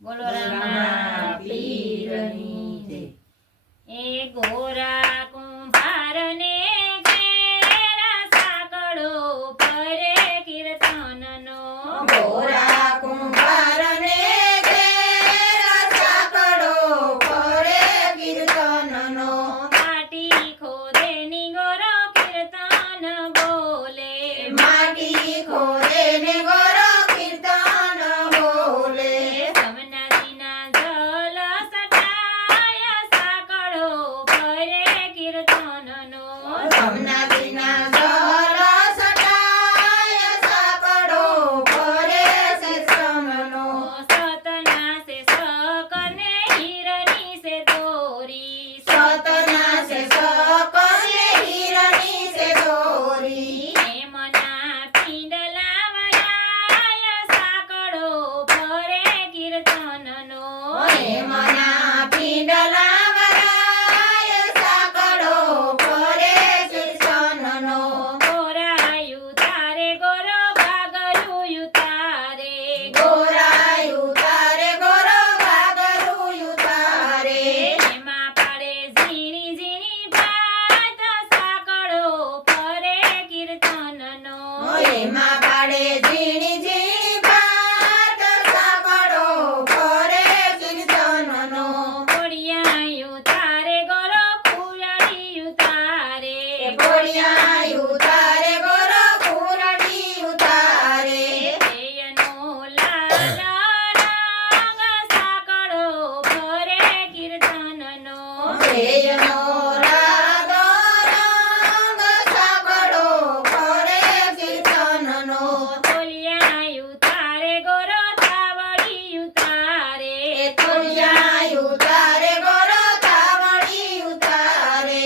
બોલો રામા પીરની જય. એ ગોરા કુંભારને ઘેરા સાંકળો પરે કીર્તનનો. ગોરા કુંભારને ઘેરા સાંકળો પરે કીર્તનનો. માટી ખોદે ની ગોરો કીર્તન બોલે. માટી ખોદે ને ગોરો કીર્તન બોલે. સમનાજીના જલ સટાય સાંકળો પરે કીર્તનનો. સમનાજીના જળ સટાય સાંકળો પરે કીર્તનનો. સતના સે સકને હીરની સે દોરી. સતના સે સકને હીરની સે દોરી. હેમના પિંડલા વરાય સાંકળો પરે કીર્તનનો. હેમના પિંડલા વરાય સાંકળો પરે કીર્તનનો. ગોરાયું તારે ગોરો ગાગરું તારે. ગોરાયું તારે ગોરો ગાગરું તારે. એમાં પાડે ઝીણી ઝીણી ભાત સાંકળો પરે કીર્તનનો. એમાં પાડે ઝીણી ઝીણી ભાત સાંકળો પરે કીર્તનનો. કોડિયાયું તારે ગોરો કુરડિયું તારે. ઘોડિયાયું તારે ગોરો કુરડિયું તારે. એયનો લાલ રંગ સાંકળો પરે કીર્તનનો. એયનો રાગો રંગ સાંકળો પરે કીર્તનનો. તોલિયાયું તારે ગોરો તાવડિયું તારે. ઘોડિયાયું તારે ગોરો તાવડિયું તારે.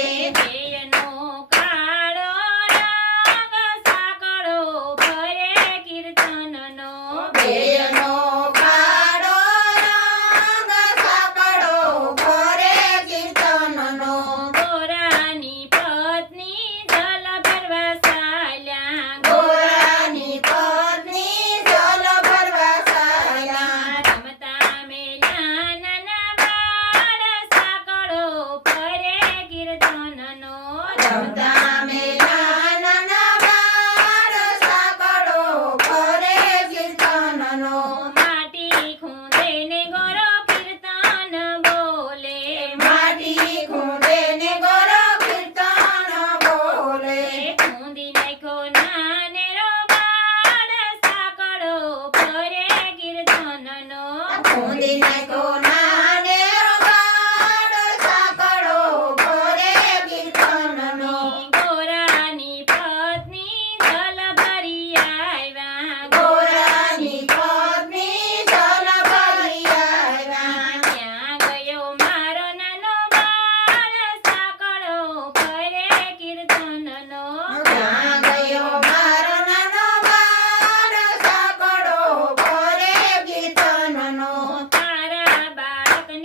એયનો કાળો રંગ સાંકળો પરે કીર્તનનો. બેયનો કાળો રંગ સાંકળો પરે કીર્તનનો. ગોરાની પત્ની જલ ભરવા ચાલ્યા. ગોરાની પત્ની જલ ભરવા ચાલ્યા. રમતા મેલ્યા નાના બાળ સાંકળો પરે કીર્તનનો. રમતા મેલા નાના બાળ સાંકળો પરે કીર્તનનો. માટી ખૂંદે ને ગોરો કીર્તન બોલે. માટી ખૂંદે ને ગોરો કીર્તન બોલે. ખૂંદી નાખ્યો નાનેરો બાળ સાંકળો પરે કીર્તનનો. ખૂંદી નાખ્યો નાનેરો બાળ સાંકળો પરે કીર્તનનો. ગોરાની પત્ની જલ ભરી આવ્યા. ગોરાની પત્ની જલ ભરી આવ્યા. ત્યાં ગયો મારો નાનો બાળ સાંકળો પરે કીર્તનનો. ત્યાં ગયો મારો નાનો બાળ સાંકળો પરે કીર્તનનો. તારા બાળકને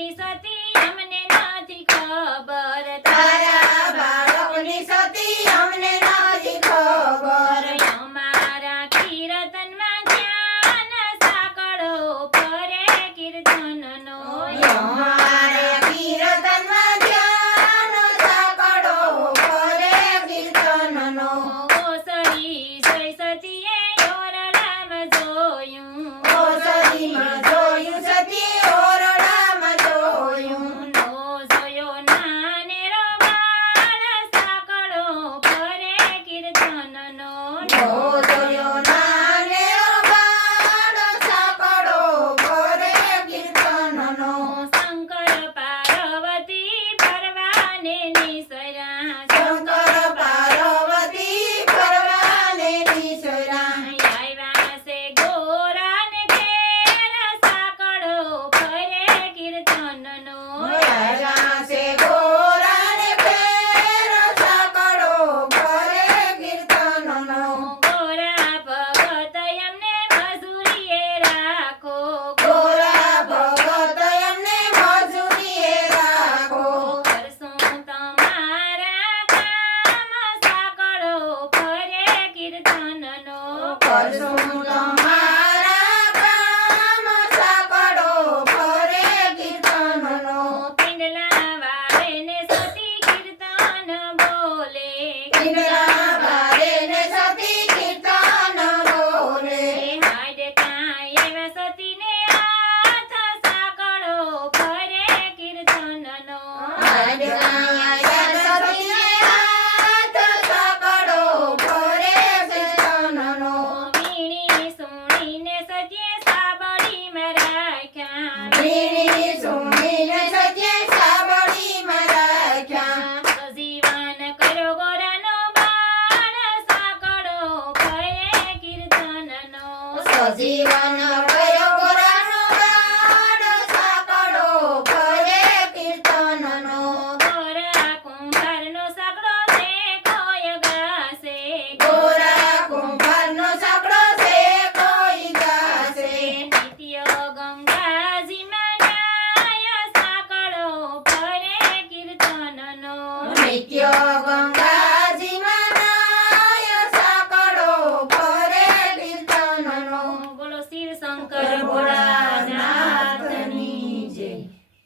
ગાયા સતીને હાથ સાંકળો ફરે કીર્તનનો. વીણી સુણીને સજે સાબડીમાં રાખ્યા વીણી સુણીને સજે સાબડીમાં રાખ્યા. સજીવન કર્યો ગોરાનો બાળ સાંકળો ફરે કીર્તનનો. સજીવન કર્યો ગોરાનો બાળ સાંકળો ફરે કીર્તનનો. ગોરા કુંભારનો સાંકળો છે કોઈ ગાશે. ગોરા કુંભારનો સાંકળો છે કોઈ ગાશે. નિત્ય ગંગાજીમાં નાય સાંકળો ફરે કીર્તનનો. નિત્ય